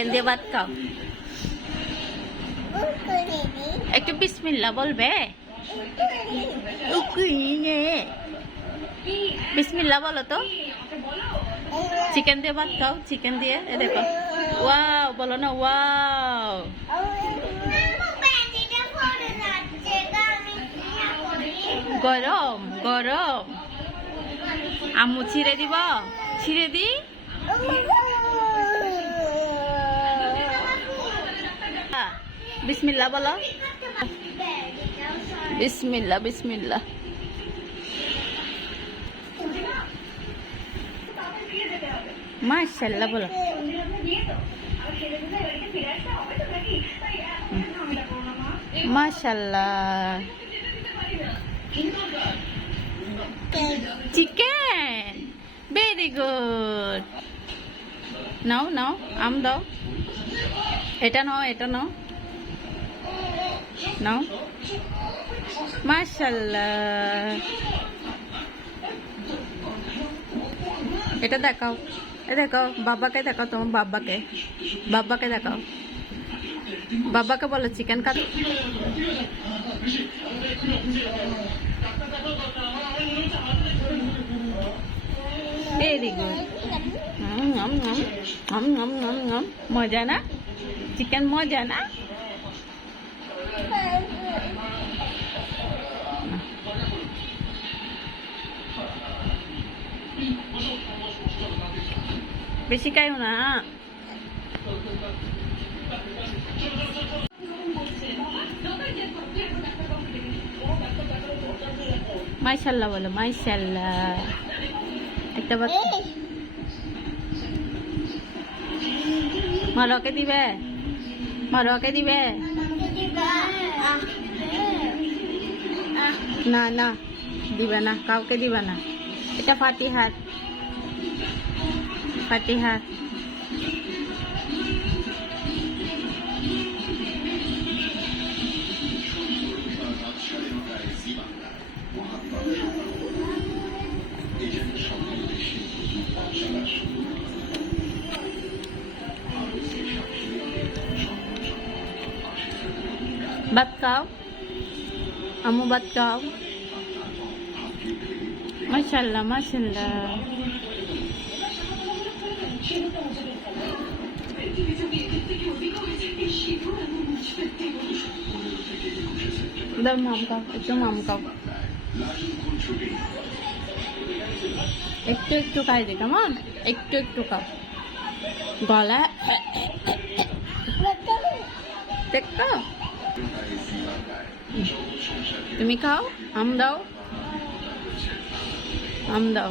Chicken দিয়ে ভাত খাও। একটু বিসমিল্লাহ বলবে? বিসমিল্লাহ বলো তো। চিকেন দিয়ে ভাত খাও, চিকেন দিয়ে। এ দেখো, ওয়াও বলো না, ওয়াও। গরম গরম। আম্মু ছিঁড়ে দিব, ছিঁড়ে দি। বিসমিল্লাহ বলো। বিসমিল্লাহ বিসমিল্লাহ। মাশাআল্লাহ বলো। মাশাআল্লাহ। Chicken, very good. নাও নাও, আম দাও। এটা নাও, এটা নাও, নাও। মাশাআল্লাহ। এটা দেখাও, এ দেখাও, বাবাকে দেখাও, তোমার বাবাকে, বাবাকে দেখাও। বাবাকে বলো চিকেন খা। Very good. মজা না? চিকেন মজা না? বেশি খাইও না। মাশাআল্লাহ বলো, মাশাআল্লাহ। একটা বাত মারোকে দিবে, মারোকে দিবে না, না দিবে না, কাউকে দিবে না। এটা ফাতিহার, ফাতিহার। ভাত খাও আম্মু, ভাত খাও। মাশাআল্লাহ মাশাআল্লাহ। দাও মাম খাও, একটু মাম খাও। একটু একটু খাই দে, কেমন? একটু একটু খাও। গলা দেখো। তুমি খাও, আম দাও, আম দাও।